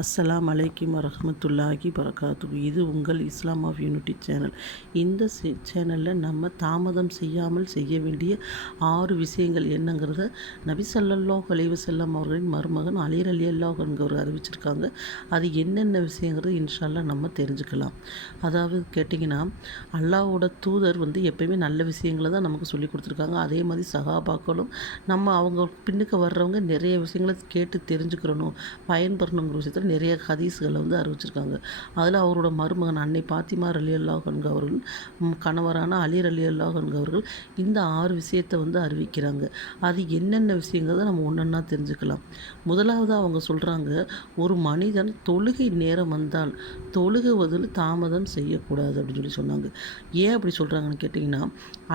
அஸ்ஸலாம் அலைக்கும் வரஹ்மத்துல்லாஹி பரகாத்துஹு. இது உங்கள் இஸ்லாம் ஆஃப் யூனிட்டி சேனல். இந்த சேனலில் நம்ம தாமதம் செய்யாமல் செய்ய வேண்டிய 6 விஷயங்கள் என்னங்கிறத நபி ஸல்லல்லாஹு அலைஹி வஸல்லம் அவர்களின் மருமகன் அலி ரலியல்லாஹு அன்ஹு அவர் அறிவிச்சிருக்காங்க. அது என்னென்ன விஷயங்கிறது இன்ஷா அல்லாஹ் நம்ம தெரிஞ்சுக்கலாம். அதாவது கேட்டிங்கன்னா, அல்லாஹ்வோட தூதர் எப்பயுமே நல்ல விஷயங்களை தான் நமக்கு சொல்லி கொடுத்துருக்காங்க. அதே மாதிரி சஹாபாக்களும் அவங்க பின்னுக்கு வர்றவங்க நிறைய விஷயங்களை கேட்டு தெரிஞ்சுக்கிறணும், பயன்பெறணுங்கிற விஷயத்தில் நிறைய ஹதீஸ்களை அறிவிச்சிருக்காங்க. அதில் அவரோட மருமகன் அன்னை பாத்திமா ரலியல்லாஹு அன்ஹா அவர்கள் கணவரான அலி ரலியல்லாஹு அன்ஹு அவர்கள் இந்த 6 விஷயத்தை அறிவிக்கிறாங்க. அது என்னென்ன விஷயங்கிறத நம்ம ஒன்றொன்னா தெரிஞ்சுக்கலாம். முதலாவது அவங்க சொல்கிறாங்க, ஒரு மனிதன் தொழுகை நேரம் வந்தால் தொழுகுவதில் தாமதம் செய்யக்கூடாது அப்படின்னு சொன்னாங்க. ஏன் அப்படி சொல்கிறாங்கன்னு கேட்டிங்கன்னா,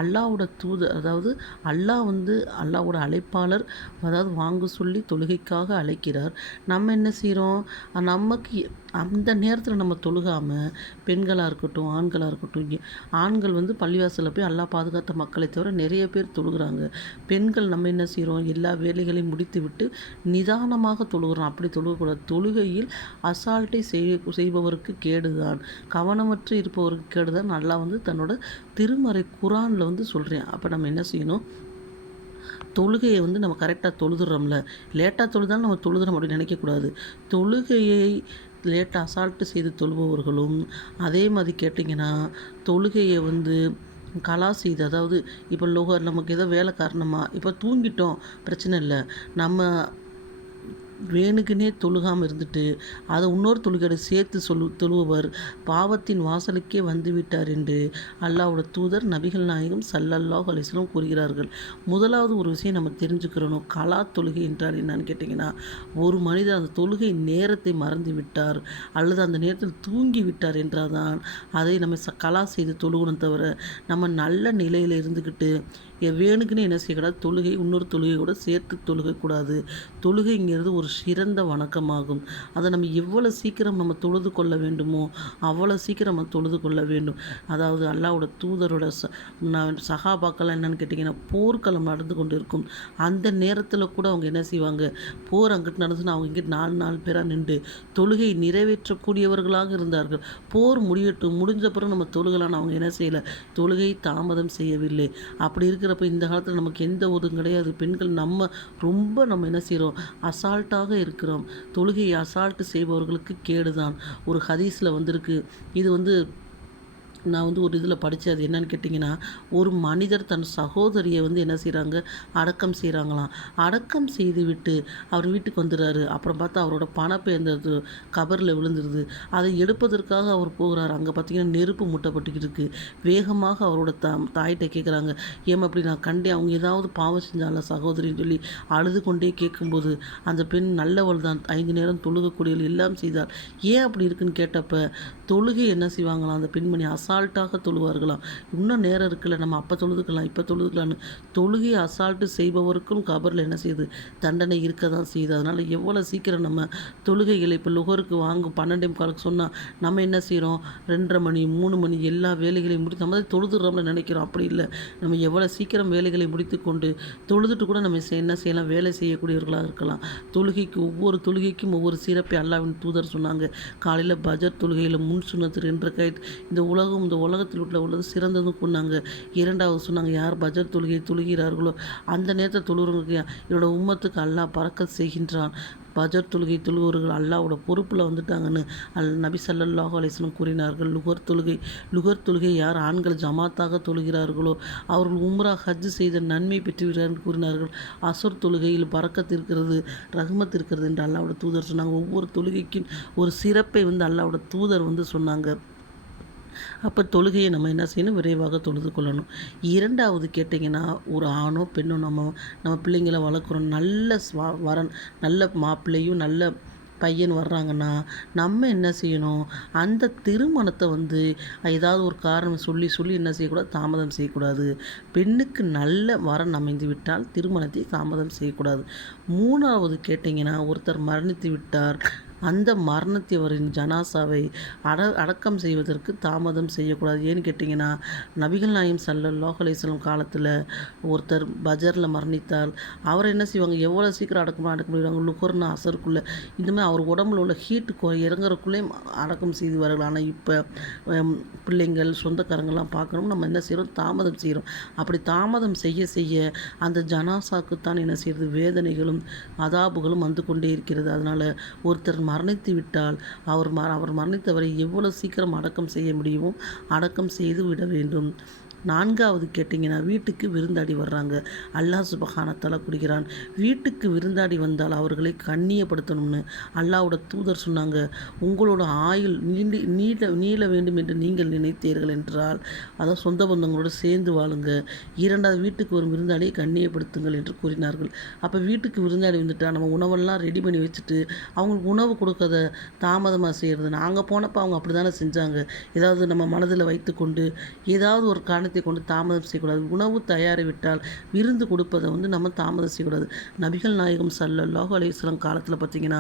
அல்லாஹ்வோட தூதர், அதாவது அல்லாஹ்வோட அழைப்பாளர், அதாவது வாங்க சொல்லி தொழுகைக்காக அழைக்கிறார். நம்ம என்ன செய்கிறோம், நமக்கு அந்த நேரத்தில் நம்ம தொழுகாமல், பெண்களாக இருக்கட்டும் ஆண்களாக இருக்கட்டும், ஆண்கள் பள்ளிவாசலில் போய் அல்லாஹ் பாதுகாத்த மக்களை தவிர நிறைய பேர் தொழுகிறாங்க. பெண்கள் நம்ம என்ன செய்கிறோம், எல்லா வேலைகளையும் முடித்து விட்டு நிதானமாக தொழுகிறோம். அப்படி தொழுகக்கூடாது. தொழுகையில் அசால்ட்டை செய்பவருக்கு கேடுதான், கவனமற்று இருப்பவருக்கு கேடுதான் அல்லாஹ் தன்னோட திருமறை குரானில் சொல்கிறேன். அப்போ நம்ம என்ன செய்யணும், தொழுகையை நம்ம கரெக்டாக தொழுதுறோம்ல, லேட்டாக தொழுதாலும் நம்ம தொழுதுறோம் அப்படின்னு நினைக்கக்கூடாது. தொழுகையை லேட்டாக அசால்ட்டு செய்து தொழுபவர்களும், அதே மாதிரி கேட்டிங்கன்னா தொழுகையை கலா செய்து, அதாவது இப்போ நமக்கு ஏதோ வேலை காரணமாக இப்போ தூங்கிட்டோம், பிரச்சனை இல்லை, நம்ம வேணுக்குனே தொழுகாமல் இருந்துட்டு அதை இன்னொரு தொழுகையோட சேர்த்து தொழுபவர் பாவத்தின் வாசலுக்கே வந்துவிட்டார் என்று அல்லாஹ்வோட தூதர் நபிகள் நாயகம் ஸல்லல்லாஹு அலைஹி வஸல்லம் கூறுகிறார்கள். முதலாவது ஒரு விஷயம் நம்ம தெரிஞ்சுக்கிறணும். கலா தொழுகை என்றால் என்னன்னு கேட்டிங்கன்னா, ஒரு மனிதர் அந்த தொழுகை நேரத்தை மறந்து விட்டார் அல்லது அந்த நேரத்தில் தூங்கி விட்டார் என்றால் தான் அதை நம்ம கலா செய்து தொழுகணும். தவிர நம்ம நல்ல நிலையில் இருந்துக்கிட்டு வேணுக்குன்னு என்ன செய்யக்கூடாது, தொழுகை இன்னொரு தொழுகையோட சேர்த்து தொழுகக்கூடாது. தொழுகைங்கிறது ஒரு சிறந்த வணக்கமாகும். அதை நம்ம எவ்வளோ சீக்கிரம் நம்ம தொழுது கொள்ள வேண்டுமோ அவ்வளோ சீக்கிரம் நம்ம தொழுது கொள்ள வேண்டும். அதாவது அல்லாஹ்வோட தூதரோட சஹாபாக்கள் என்னன்னு கேட்டிங்கன்னா, போர்க்களம் நடந்து கொண்டு இருக்கும் அந்த நேரத்தில் கூட அவங்க என்ன செய்வாங்க, போர் அங்கிட்டு நடந்துச்சுன்னா அவங்க இங்கிட்டு 4 பேராக நின்று தொழுகை நிறைவேற்றக்கூடியவர்களாக இருந்தார்கள். போர் முடிஞ்ச பிறகு நம்ம தொழுகலான்னு அவங்க என்ன செய்யலை, தொழுகை தாமதம் செய்யவில்லை. அப்படி இருக்கிறப்ப இந்த காலத்தில் நமக்கு எந்த உதவும் கிடையாது. பெண்கள் நம்ம என்ன செய்கிறோம், அசால்ட்டாக இருக்கிறோம். தொழுகையை அசால்ட்டு செய்பவர்களுக்கு கேடுதான். ஒரு ஹதீஸில் வந்திருக்கு. இது நான் ஒரு இதில் படித்தேன். அது என்னன்னு கேட்டிங்கன்னா, ஒரு மனிதர் தன் சகோதரியை என்ன செய்கிறாங்க, அடக்கம் செய்கிறாங்களாம். அடக்கம் செய்து விட்டு அவர் வீட்டுக்கு வந்துடுறாரு. அப்புறம் பார்த்தா அவரோட பணப்பை அந்த கபரில் விழுந்துருது. அதை எடுப்பதற்காக அவர் போகிறார். அங்கே பார்த்திங்கன்னா நெருப்பு மூட்டப்பட்டுக்கிட்டு இருக்குது. வேகமாக அவரோட தாயிட்ட கேட்குறாங்க, ஏமா அப்படி நான் கண்டேன், அவங்க ஏதாவது பாவம் செஞ்சால சகோதரின்னு சொல்லி அழுது கொண்டே கேட்கும்போது, அந்த பெண் நல்லவள் தான், 5 நேரம் தொழுகக்கூடியவள் எல்லாம் செய்தாள், ஏன் அப்படி இருக்குன்னு கேட்டப்ப தொழுகை என்ன செய்வாங்களாம், அந்த பெண்மணி அசால்ட்டாக தொழுவார்களாம். இன்னும் நேரம் இருக்குல்ல, நம்ம அப்போ தொழுதுக்கலாம் இப்போ தொழுதுக்கலான்னு தொழுகை அசால்ட்டு செய்பவருக்கும் கபரில் என்ன செய்யுது, தண்டனை இருக்க தான் செய்யுது. அதனால் எவ்வளோ சீக்கிரம் நம்ம தொழுகைகளை இப்போ லுகருக்கு 12:15 சொன்னால் நம்ம என்ன செய்கிறோம், 2:30 மணி 3 மணி எல்லா வேலைகளையும் முடித்து நம்ம தொழுதுறோம்னு நினைக்கிறோம். அப்படி இல்லை, நம்ம எவ்வளோ சீக்கிரம் வேலைகளை முடித்து கொண்டு தொழுதுட்டு கூட நம்ம என்ன செய்யலாம், வேலை செய்யக்கூடியவர்களாக இருக்கலாம். ஒவ்வொரு தொழுகைக்கும் ஒவ்வொரு சிறப்பை அல்லாஹ்வின் தூதர் சொன்னாங்க. காலையில் பஜர் தொழுகையில் சுன்னத்து 2 ரக்காத், இந்த உலகத்தில் உள்ளது சிறந்ததும் சொன்னாங்க. 2வது சொன்னாங்க, யார் பஜர் தொழுகையை தொழுகிறார்களோ அந்த நேரத்தில் தொழுகிறவங்களுக்கு என்னோட உம்மத்துக்கு அல்லாஹ் பரக்கத் செய்கின்றான். பஜர் தொழுகை தொழுகிறவர்கள் அல்லாஹ்வோட பொறுப்பில் வந்துட்டாங்கன்னு நபி ஸல்லல்லாஹு அலைஹி வஸல்லம் கூறினார்கள். லுகர் தொழுகை யார் ஆண்கள் ஜமாத்தாக தொழுகிறார்களோ அவர்கள் உம்ரா ஹஜ் செய்த நன்மை பெற்றுவிடுகிறார்கள் கூறினார்கள். அசர் தொழுகையில் பரக்கத் இருக்கிறது, ரஹ்மத் இருக்கிறது என்று அல்லாஹ்வோட தூதர் சொன்னாங்க. ஒவ்வொரு தொழுகைக்கும் ஒரு சிறப்பை அல்லாஹ்வோட தூதர் சொன்னாங்க. அப்போ தொழுகையை நம்ம என்ன செய்யணும், விரைவாக தொழுது கொள்ளணும். 2வது கேட்டிங்கன்னா, ஒரு ஆணோ பெண்ணோ நம்ம பிள்ளைங்களை வளர்க்குறோம், நல்ல வரன், நல்ல மாப்பிள்ளையும் நல்ல பையன் வர்றாங்கன்னா நம்ம என்ன செய்யணும், அந்த திருமணத்தை ஏதாவது ஒரு காரணம் சொல்லி என்ன செய்யக்கூடாது, தாமதம் செய்யக்கூடாது. பெண்ணுக்கு நல்ல வரன் அமைந்து விட்டால் திருமணத்தை தாமதம் செய்யக்கூடாது. 3வது கேட்டிங்கன்னா, ஒருத்தர் மரணித்து விட்டார், அந்த மரணத்தவரின் ஜனாசாவை அடக்கம் செய்வதற்கு தாமதம் செய்யக்கூடாது. ஏன்னு கேட்டிங்கன்னா, நபிகள் நாயகம் ஸல்லல்லாஹு அலைஹி வஸல்லம் காலத்தில் ஒருத்தர் பஜரில் மரணித்தால் அவரை என்ன செய்வாங்க, எவ்வளோ சீக்கிரம் அடக்க முடியுவாங்க, லுகர்னா அசருக்குள்ளே இந்த மாதிரி அவர் உடம்புல உள்ள ஹீட்டு இறங்குறக்குள்ளே அடக்கம் செய்வார்கள். ஆனால் இப்போ பிள்ளைங்கள் சொந்தக்காரங்கள்லாம் பார்க்கணும், நம்ம என்ன செய்கிறோம், தாமதம் செய்கிறோம். அப்படி தாமதம் செய்ய செய்ய அந்த ஜனாசாக்குத்தான் என்ன செய்கிறது, வேதனைகளும் அதாபுகளும் வந்து கொண்டே இருக்கிறது. அதனால் ஒருத்தர் மரணித்து விட்டால் அவர் மரணித்தவரை எவ்வளவு சீக்கிரம் அடக்கம் செய்ய முடியுமோ அடக்கம் செய்து விட வேண்டும். நான்காவது கேட்டிங்கன்னா, வீட்டுக்கு விருந்தாடி வர்றாங்க. அல்லாஹ் சுப்ஹானஹு வ தஆலா கூறுகிறான், வீட்டுக்கு விருந்தாடி வந்தால் அவர்களை கண்ணியப்படுத்தணும்னு அல்லாஹ்வோட தூதர் சொன்னாங்க. உங்களோட ஆயுள் நீள வேண்டும் என்று நீங்கள் நினைத்தீர்கள் என்றால், அதாவது சொந்த பந்தங்களோடு சேர்ந்து வாழுங்க. இரண்டாவது, வீட்டுக்கு ஒரு விருந்தாடியை கண்ணியப்படுத்துங்கள் என்று கூறினார்கள். அப்போ வீட்டுக்கு விருந்தாடி வந்துட்டால் நம்ம உணவெல்லாம் ரெடி பண்ணி வச்சுட்டு அவங்களுக்கு உணவு கொடுக்கறத தாமதமாக செய்கிறது. நாங்கள் போனப்போ அவங்க அப்படி தானே செஞ்சாங்க. ஏதாவது நம்ம மனதில் வைத்துக்கொண்டு ஏதாவது ஒரு காரணத்தை கொண்டு தாமதம் செய்யக்கூடாது. உணவு தயாரிவிட்டால் விருந்து கொடுப்பதை நம்ம தாமதம் செய்யக்கூடாது. நபிகள் நாயகம் ஸல்லல்லாஹு அலைஹி வஸல்லம் காலத்தில் பார்த்திங்கன்னா,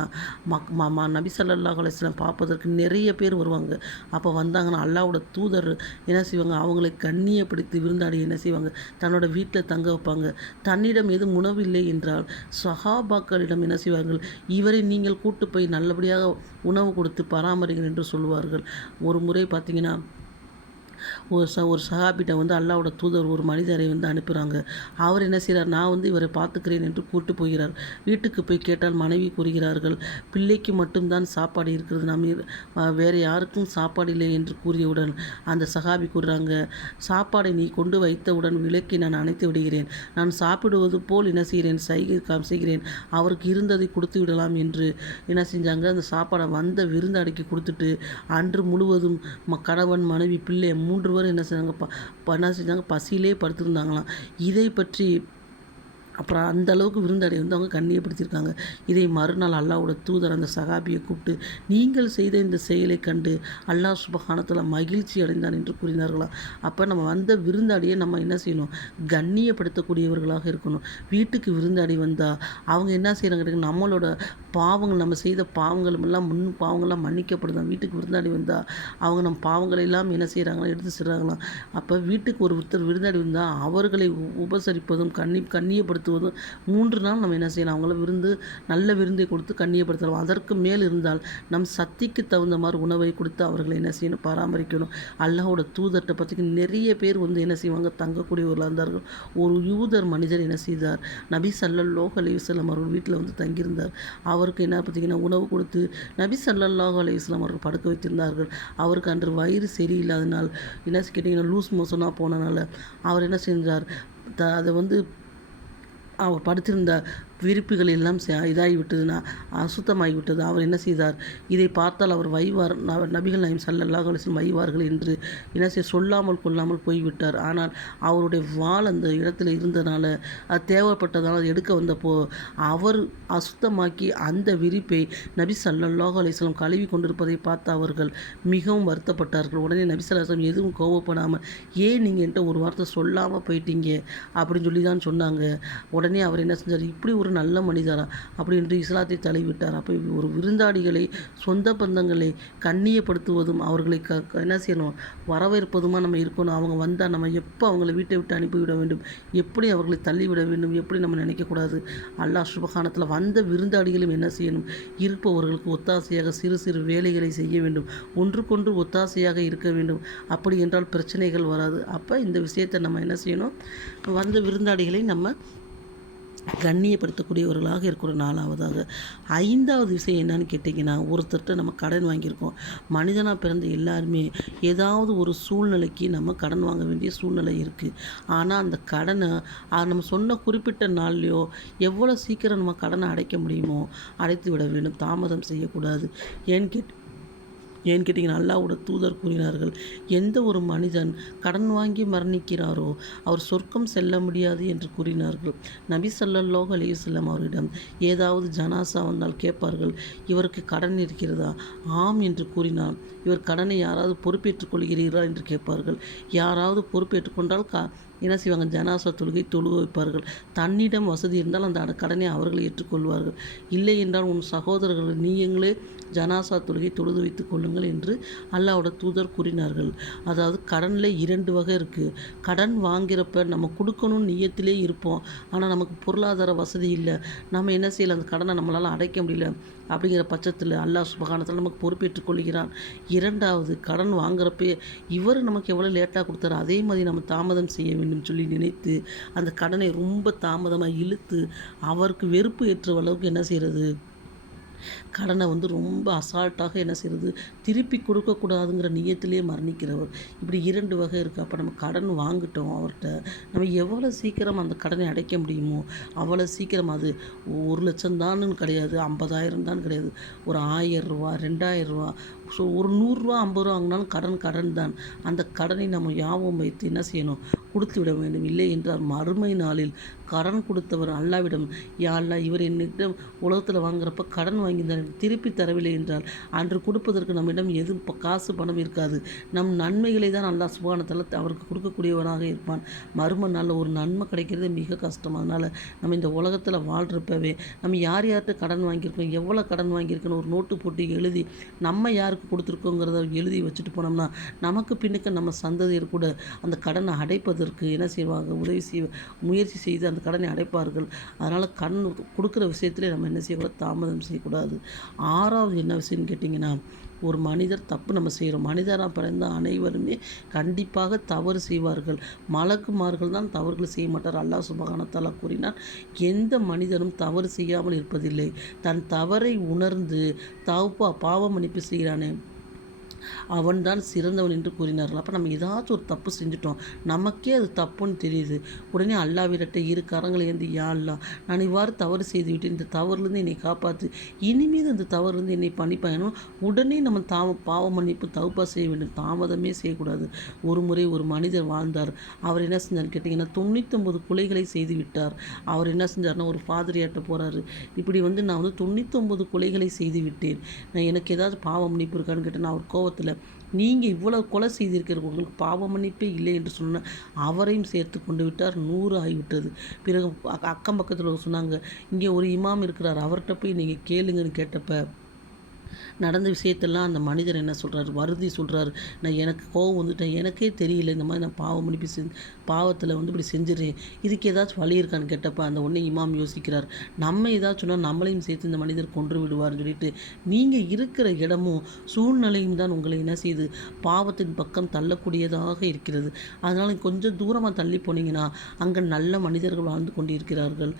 நபி ஸல்லல்லாஹு அலைஹி வஸல்லம் பார்ப்பதற்கு நிறைய பேர் வருவாங்க. அப்போ வந்தாங்கன்னா அல்லாஹ்வோட தூதர் என்ன செய்வாங்க, அவங்களை கண்ணியப்படுத்தி விருந்தாடி என்ன செய்வாங்க, தன்னோட வீட்டில் தங்க வைப்பாங்க. தன்னிடம் எதுவும் உணவு இல்லை என்றால் சஹாபாக்களிடம் என்ன செய்வார்கள், இவரை நீங்கள் கூட்டு போய் நல்லபடியாக உணவு கொடுத்து பராமரிங்கள் என்று சொல்லுவார்கள். ஒரு முறை பார்த்திங்கன்னா, ஒரு சஹாபிட்ட அல்லாஹ்வோட தூதர் ஒரு மனிதரை அனுப்புகிறாங்க. அவர் என்ன செய்கிறார், நான் இவரை பார்த்துக்கிறேன் என்று கூட்டு போகிறார். வீட்டுக்கு போய் கேட்டால் மனைவி கூறுகிறார்கள், பிள்ளைக்கு மட்டும்தான் சாப்பாடு இருக்கிறது, வேறு யாருக்கும் சாப்பாடு இல்லை என்று கூறியவுடன் அந்த சஹாபி கூறுறாங்க, சாப்பாடை நீ கொண்டு வைத்தவுடன் விளக்கி நான் அணைத்து விடுகிறேன். நான் சாப்பிடுவது போல் என்ன செய்கிறேன், செய்கிறேன், அவருக்கு இருந்ததை கொடுத்து விடலாம் என்று என்ன செஞ்சாங்க, அந்த சாப்பாடை வந்த விருந்தாடிக்கு கொடுத்துட்டு அன்று முழுவதும் கணவன் மனைவி பிள்ளை 3 பேரும் என்ன செஞ்சாங்க, பசியிலே படுத்திருந்தாங்களாம். இதை பற்றி அப்புறம் அந்த அளவுக்கு விருந்தாடி அவங்க கண்ணியப்படுத்தியிருக்காங்க. இதை மறுநாள் அல்லாஹ்வோட தூதர் அந்த சஹாபியை கூப்பிட்டு, நீங்கள் செய்த இந்த செயலை கண்டு அல்லாஹ் சுப்ஹானஹு வ தஆலா மகிழ்ச்சி அடைந்தான் என்று கூறினார்களாம். அப்போ நம்ம வந்த விருந்தாடியை நம்ம என்ன செய்யணும், கண்ணியப்படுத்தக்கூடியவர்களாக இருக்கணும். வீட்டுக்கு விருந்தாடி வந்தால் அவங்க என்ன செய்கிறாங்க, நம்மளோட பாவங்கள், நம்ம செய்த பாவங்கள் எல்லாம் பாவங்கள்லாம் மன்னிக்கப்படுதான். வீட்டுக்கு விருந்தாடி வந்தால் அவங்க நம்ம பாவங்களை எல்லாம் என்ன செய்கிறாங்களா, எடுத்து செய்கிறாங்களாம். அப்போ வீட்டுக்கு ஒருத்தர் விருந்தாடி வந்தால் அவர்களை உபசரிப்பதும் கண்ணியப்படுத்துவதும் 3 நாள் நம்ம என்ன செய்யலாம், அவங்கள நல்ல விருந்தை கொடுத்து கண்ணியப்படுத்தலாம். அதற்கு மேல் இருந்தால் நம் சக்திக்கு தகுந்த மாதிரி உணவை கொடுத்து அவர்களை என்ன செய்யணும், பராமரிக்கணும். அல்லாஹ்வோட தூதர்கிட்ட பார்த்திங்கன்னா நிறைய பேர் என்ன செய்வாங்க, தங்கக்கூடியவர்களாக இருந்தார்கள். ஒரு யூதர் மனிதர் என்ன செய்தார், நபி ஸல்லல்லாஹு அலைஹி வஸல்லம் அவர்கள் வீட்டில் தங்கியிருந்தார். அவருக்கு என்ன பார்த்திங்கன்னா உணவு கொடுத்து நபி ஸல்லல்லாஹு அலைஹி வஸல்லம் அவர்கள் படுக்க வைத்திருந்தார்கள். அவருக்கு அன்று வயிறு சரியில்லாதனால் என்ன கேட்டிங்கன்னா லூஸ் மோஷனாக போனனால அவர் என்ன செஞ்சார், அதை அவர் படுத்திருந்த விரிப்புகள் எல்லாம் இதாகிவிட்டதுன்னா அசுத்தமாகிவிட்டது. அவர் என்ன செய்தார், இதை பார்த்தால் அவர் வைவார், நபிகள் நாயகம் ஸல்லல்லாஹு அலைஹி வஸல்லம் வைவார்கள் என்று என்ன சொல்லாமல் கொள்ளாமல் போய்விட்டார். ஆனால் அவருடைய வாள் அந்த இடத்துல இருந்தனால அது தேவைப்பட்டதால் அது எடுக்க வந்தப்போ அவர் அசுத்தமாக்கி அந்த விரிப்பை நபி ஸல்லல்லாஹு அலைஹி வஸல்லம் கழுவி கொண்டிருப்பதை பார்த்து அவர்கள் மிகவும் வருத்தப்பட்டார்கள். உடனே நபி ஸல்லல்லாஹு அலைஹி வஸல்லம் எதுவும் கோவப்படாமல், ஏன் நீங்கள் என்கிட்ட ஒரு வார்த்தை சொல்லாமல் போயிட்டீங்க அப்படின்னு சொல்லி தான் சொன்னாங்க. உடனே அவர் என்ன செஞ்சார், இப்படி ஒரு நல்ல மனிதரா அப்படி என்று இஸ்லாத்தை தழுவிட்டார். அப்போ ஒரு விருந்தாடிகளை, சொந்த பந்தங்களை கண்ணியப்படுத்துவதும் அவர்களை என்ன செய்யணும், வரவேற்பதுமா நம்ம இருக்கணும். அவங்க வந்தால் நம்ம எப்போ அவங்கள வீட்டை விட்டு அனுப்பிவிட வேண்டும், எப்படி அவர்களை தள்ளிவிட வேண்டும், எப்படி நம்ம நினைக்கக்கூடாது. அல்லாஹ் சுப்ஹானஹு வந்த விருந்தாடிகளும் என்ன செய்யணும், இருப்பவர்களுக்கு ஒத்தாசையாக சிறு சிறு வேலைகளை செய்ய வேண்டும், ஒன்றுக்கொன்று ஒத்தாசையாக இருக்க வேண்டும். அப்படி என்றால் பிரச்சனைகள் வராது. அப்போ இந்த விஷயத்தை நம்ம என்ன செய்யணும், வந்த விருந்தாடிகளை நம்ம கண்ணியப்படுத்தக்கூடியவர்களாக இருக்கிற. 4வதாக 5வது விஷயம் என்னன்னு கேட்டிங்கன்னா, ஒருத்தர்கிட்ட நம்ம கடன் வாங்கியிருக்கோம். மனிதனாக பிறந்த எல்லாருமே ஏதாவது ஒரு சூழ்நிலைக்கு நம்ம கடன் வாங்க வேண்டிய சூழ்நிலை இருக்குது. ஆனால் அந்த கடனை நம்ம சொன்ன குறிப்பிட்ட நாள்லையோ எவ்வளோ சீக்கிரம் நம்ம கடனை அடைக்க முடியுமோ அடைத்து விட வேண்டும், தாமதம் செய்யக்கூடாது. ஏன்னு கேட்டிங்கன்னா, அல்லாஹ்வோட தூதர் கூறினார்கள், எந்த ஒரு மனிதன் கடன் வாங்கி மரணிக்கிறாரோ அவர் சொர்க்கம் செல்ல முடியாது என்று கூறினார்கள். நபி ஸல்லல்லாஹு அலைஹி வஸல்லம் அவரிடம் ஏதாவது ஜனாசா வந்தால் கேட்பார்கள், இவருக்கு கடன் இருக்கிறதா? ஆம் என்று கூறினார். இவர் கடனை யாராவது பொறுப்பேற்றுக் கொள்கிறீர்களா என்று கேட்பார்கள். யாராவது பொறுப்பேற்றுக்கொண்டால் என்ன செய்வாங்க, ஜனாசா தொழுகை தொழுக வைப்பார்கள். தன்னிடம் வசதி இருந்தால் அந்த கடனை அவர்கள் ஏற்றுக்கொள்வார்கள். இல்லை என்றால் உன் சகோதரர்கள் நீங்களே ஜனாசா தொழுகை தொழுது வைத்துக் கொள்ளுங்கள் என்று அல்லாஹ்வோட தூதர் கூறினார்கள். அதாவது கடனில் 2 வகை இருக்குது. கடன் வாங்கிறப்ப நம்ம கொடுக்கணும்னு நியத்திலே இருப்போம். ஆனால் நமக்கு பொருளாதார வசதி இல்லை, நம்ம என்ன செய்யலாம், அந்த கடனை நம்மளால் அடைக்க முடியல. அப்படிங்கிற பட்சத்தில் அல்லாஹ் சுப்ஹானஹு நமக்கு பொறுப்பேற்றுக் கொள்கிறான். 2வது, கடன் வாங்குறப்பே இவர் நமக்கு எவ்வளோ லேட்டாக கொடுத்தாரோ அதே மாதிரி நம்ம தாமதம் செய்ய வேண்டும் சொல்லி நினைத்து அந்த கடனை ரொம்ப தாமதமாக இழுத்து அவருக்கு வெறுப்பு ஏற்ற அளவுக்கு என்ன செய்கிறது, கடனை ரொம்ப அசால்ட்டாக என்ன செய்கிறது, திருப்பி கொடுக்கக்கூடாதுங்கிற நியத்திலே மரணிக்கிறவர். இப்படி 2 வகை இருக்குது. அப்போ நம்ம கடன் வாங்கிட்டோம் அவர்கிட்ட, நம்ம எவ்வளோ சீக்கிரம் அந்த கடனை அடைக்க முடியுமோ அவ்வளோ சீக்கிரம், அது 1,00,000 தான்னு கிடையாது, 50,000 தான் கிடையாது, ஒரு ரூ. 1000 2000 ஸோ ஒரு ரூ. 100 50 வாங்கினாலும் கடன் தான். அந்த கடனை நம்ம ஞாபகம் வைத்து என்ன செய்யணும், கொடுத்து விட வேண்டும். இல்லை என்றால் மறுமை நாளில் கடன் கொடுத்தவர் அல்லாவிடம், யா அல்லாஹ் இவர் என்னிடம் உலகத்தில் வாங்குறப்ப கடன் வாங்கியிருந்தார், திருப்பி தரவில்லை என்றால் அன்று கொடுப்பதற்கு நம்மிடம் எதுவும் காசு பணம் இருக்காது. நம் நன்மைகளை தான் அல்லாஹ் சுப்ஹானஹு வ தஆலா அவருக்கு கொடுக்கக்கூடியவனாக இருப்பான். மறுமை நாளில் ஒரு நன்மை கிடைக்கிறது மிக கஷ்டம். அதனால் நம்ம இந்த உலகத்தில் வாழ்கிறப்பவே நம்ம யார்கிட்ட கடன் வாங்கியிருக்கோம், எவ்வளோ கடன் வாங்கியிருக்கோன்னு ஒரு நோட்டு போட்டு எழுதி நம்ம யாருக்கு கொடுத்துருக்கோங்கிறத எழுதி வச்சுட்டு போனோம்னா நமக்கு பின்னுக்கு நம்ம சந்ததியர் கூட அந்த கடனை அடைப்பதற்கு என்ன செய்வாங்க, முயற்சி செய்து அந்த கடனை அடைப்பார்கள். அதனால் கடன் கொடுக்குற விஷயத்துல நம்ம என்ன செய்யக்கூடாது, தாமதம் செய்யக்கூடாது. 6வது என்ன விஷயம்னு கேட்டிங்கன்னா, ஒரு மனிதர் தப்பு நம்ம செய்கிறோம். மனிதராக பிறந்த அனைவருமே கண்டிப்பாக தவறு செய்வார்கள். மலக்குமார்கள் தான் தவறுகள் செய்ய மாட்டார். அல்லாஹ் சுப்ஹானஹு வ தஆலா கூறினார், எந்த மனிதனும் தவறு செய்யாமல் இருப்பதில்லை. தன் தவறை உணர்ந்து பாவ மன்னிப்பு செய்கிறானே அவன்தான் சிறந்தவன் என்று கூறினார்கள். அப்போ நம்ம ஏதாச்சும் ஒரு தப்பு செஞ்சுட்டோம், நமக்கே அது தப்புன்னு தெரியுது, உடனே அல்லாஹ்விடத்தை 2 கரங்களை ஏந்தி, யா அல்லாஹ் நான் இவ்வாறு தவறு செய்து விட்டு இந்த தவறுலேருந்து என்னை காப்பாற்று, இனிமேல் இந்த தவறுலேருந்து என்னை பண்ணிப்பாயணும். உடனே நம்ம பாவ மன்னிப்பு தௌபா செய்ய வேண்டும், தாமதமே செய்யக்கூடாது. ஒரு முறை ஒரு மனிதர் வாழ்ந்தார். அவர் என்ன செஞ்சார் கேட்டிங்கன்னா, 99 கொலைகளை செய்து விட்டார். அவர் என்ன செஞ்சார்னா, ஒரு பாதிரியார்ட்ட போகிறாரு, இப்படி நான் 99 கொலைகளை செய்து விட்டேன், நான் எனக்கு ஏதாவது பாவ மன்னிப்பு இருக்கான்னு கேட்டேன். அவர் கோவத்தில், நீங்கள் இவ்வளோ கொலை செய்திருக்கிறீர்கள், உங்களுக்கு பாவ மன்னிப்பே இல்லை என்று சொன்ன அவரையும் சேர்த்து கொண்டு விட்டார். 100 ஆகிவிட்டது. பிறகு அக்கம் பக்கத்தில் சொன்னாங்க, இங்கே ஒரு இமாம் இருக்கிறார், அவர்கிட்ட போய் நீங்கள் கேளுங்கன்னு கேட்டப்ப நடந்த விஷயத்தெல்லாம் அந்த மனிதர் என்ன சொல்கிறார், வருந்தி சொல்கிறார், நான் எனக்கு கோவம் வந்துட்டேன், எனக்கே தெரியல இந்த மாதிரி நான் பாவம் மன்னிப்பு பாவத்தில் இப்படி செஞ்சிடறேன், இதுக்கு ஏதாச்சும் வழி இருக்கான்னு கேட்டப்ப அந்த ஒன்றே இமாம் யோசிக்கிறார், நம்ம ஏதாச்சும் சொன்னால் நம்மளையும் சேர்த்து இந்த மனிதர் கொன்று விடுவார்னு சொல்லிட்டு, நீங்கள் இருக்கிற இடமும் சூழ்நிலையும் தான் உங்களை என்ன செய்யுது, பாவத்தின் பக்கம் தள்ளக்கூடியதாக இருக்கிறது. அதனால் கொஞ்சம் தூரமாக தள்ளி போனீங்கன்னா அங்கே நல்ல மனிதர்கள் வாழ்ந்து கொண்டு இருக்கிறார்கள்.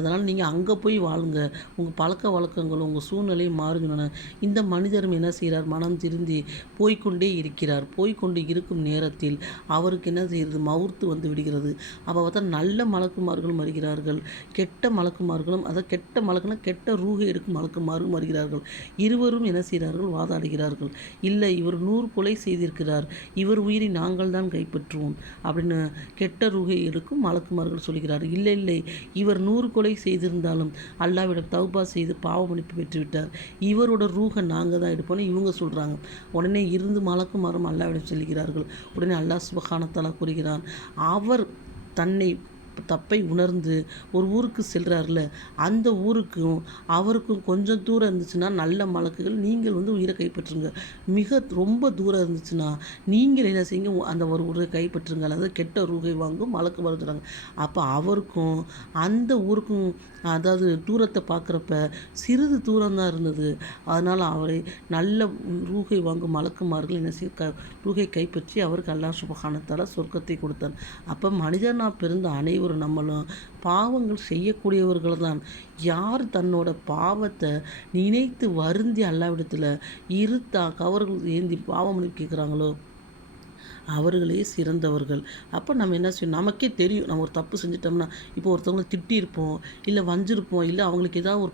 அதனால் நீங்கள் அங்கே போய் வாழுங்க, உங்கள் பழக்க வழக்கங்களும் உங்கள் சூழ்நிலையும் மாறுதுன்னு இந்த மனிதரும் என்ன செய்கிறார், மனம் திருந்தி போய்கொண்டே இருக்கிறார். போய்கொண்டு இருக்கும் நேரத்தில் அவருக்கு என்ன செய்கிறது, மவுத்து வந்து விடுகிறது. அப்போ பார்த்தா நல்ல மலக்குமார்களும் வருகிறார்கள், கெட்ட மலக்குமார்களும், அதாவது கெட்ட மலக்குனா கெட்ட ரூகை எடுக்கும் மலக்குமாரும் வருகிறார்கள். இருவரும் என்ன செய்கிறார்கள், வாதாடுகிறார்கள். இல்லை, இவர் 100 கொலை செய்திருக்கிறார், இவர் உயிரை நாங்கள் தான் கைப்பற்றுவோம் அப்படின்னு கெட்ட ரூகை எடுக்கும் மலக்குமார்கள் சொல்கிறார். இல்லை இல்லை, இவர் 100 கொலை செய்திருந்தாலும் அல்லாஹ்விடம் தௌபா செய்து பாவ மன்னிப்பு பெற்றுவிட்டார், இவரோட ரூஹை நாங்கள் தான் எடுப்போன்னு இவங்க சொல்கிறாங்க. உடனே இருந்து மலக்குமாரும் அல்லாஹ்விடம் சொல்கிறார்கள். உடனே அல்லாஹ் சுப்ஹானஹு வ தஆலா கூறுகிறான், அவர் தன்னை தப்பை உணர்ந்து ஒரு ஊருக்கு செல்கிறார்ல, அந்த ஊருக்கும் அவருக்கும் கொஞ்சம் தூரம் இருந்துச்சுன்னா நல்ல மலக்குகள் நீங்கள் உயிரை கைப்பற்றுங்க, மிக ரொம்ப தூரம் இருந்துச்சுன்னா நீங்கள் என்ன செய்யுங்க, அந்த ஒரு ஊரை கைப்பற்றுங்க, அதாவது கெட்ட ரூகை வாங்கும் மலக்கு வருதுறாங்க. அப்போ அவருக்கும் அந்த ஊருக்கும் அதாவது தூரத்தை பார்க்குறப்ப சிறிது தூரம் தான் இருந்தது. அதனால் அவரை நல்ல ரூகை வாங்கும் மலக்குமார்கள் என்ன செய்ய ரூகை கைப்பற்றி அவருக்கு அல்லாஹ் சுப்ஹானஹு வ தஆலா சொர்க்கத்தை கொடுத்தான். அப்போ மனிதனாக பிறந்த அனைவரும் நம்மளும் பாவங்கள் செய்யக்கூடியவர்கள் தான். யார் தன்னோட பாவத்தை நினைத்து வருந்தி அல்லாவிடத்தில் கவர்கள் ஏந்தி பாவம் கேட்குறாங்களோ அவர்களே சிறந்தவர்கள். அப்போ நம்ம என்ன செய்யணும், நமக்கே தெரியும் நம்ம ஒரு தப்பு செஞ்சிட்டோம்னா, இப்போ ஒருத்தவங்களை திட்டியிருப்போம், இல்லை வஞ்சிருப்போம், இல்லை அவங்களுக்கு ஏதாவது ஒரு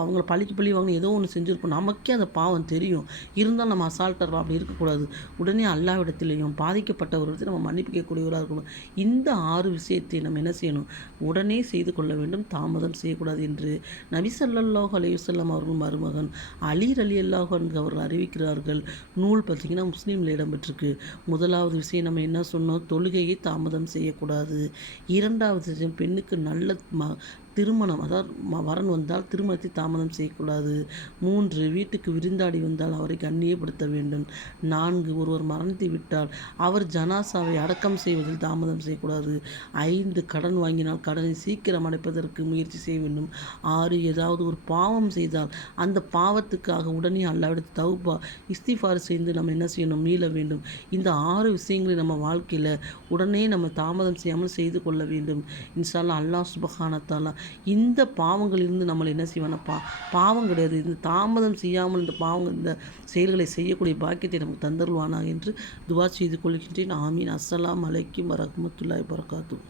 அவங்கள பழிக்கு பழி வாங்க ஏதோ ஒன்று செஞ்சுருப்போம், நமக்கே அந்த பாவம் தெரியும். இருந்தாலும் நம்ம அசால்ட்டர் அப்படி இருக்கக்கூடாது. உடனே அல்லாஹ்விடத்திலையும் பாதிக்கப்பட்டவர்களுக்கு நம்ம மன்னிப்பு கேட்கக்கூடியவராக இருக்கணும். இந்த 6 விஷயத்தை நம்ம என்ன செய்யணும், உடனே செய்து கொள்ள வேண்டும், தாமதம் செய்யக்கூடாது என்று நபி ஸல்லல்லாஹு அலைஹி வஸல்லம் அவர்கள் மருமகன் அலி ரலியல்லாஹு அன்ஹு அவர்கள் அறிவிக்கிறார்கள். நூல் பார்த்திங்கன்னா முஸ்லீமில் இடம்பெற்றிருக்கு. முதலாவது விஷயம் நம்ம என்ன சொன்னோம்? தொழுகையை தாமதம் செய்யக்கூடாது. 2வது விஷயம், பெண்ணுக்கு நல்ல திருமணம், அதாவது வரன் வந்தால் திருமணத்தை தாமதம் செய்யக்கூடாது. 3, வீட்டுக்கு விருந்தாடி வந்தால் அவரை கண்ணியப்படுத்த வேண்டும். 4, ஒருவர் மரணித்து விட்டால் அவர் ஜனாசாவை அடக்கம் செய்வதில் தாமதம் செய்யக்கூடாது. 5, கடன் வாங்கினால் கடனை சீக்கிரம் அடைப்பதற்கு முயற்சி செய்ய வேண்டும். 6, ஏதாவது ஒரு பாவம் செய்தால் அந்த பாவத்துக்காக உடனே அல்லாஹ்விடத்தில் தௌபா இஸ்திஃபார் செய்து நம்ம என்ன செய்யணும்? மீள வேண்டும். இந்த 6 விஷயங்களை நம்ம வாழ்க்கையில் உடனே நம்ம தாமதம் செய்யாமல் செய்து கொள்ள வேண்டும். இன்ஷா அல்லாஹ், அல்லாஹ் சுப்ஹானஹு வ தஆலா இந்த பாவங்களிலிருந்து நம்மளை என்ன செய்வானா, பாவம் கிடையாது, இந்த தாமதம் செய்யாமல் இந்த பாவங்கள், இந்த செயல்களை செய்யக்கூடிய பாக்கியத்தை நமக்கு தந்தருள்வானாக என்று துவா செய்து கொள்கின்றேன். ஆமீன். அஸ்ஸலாமு அலைக்கும் வரஹ்மத்துல்லாஹி வபரகாத்துஹு.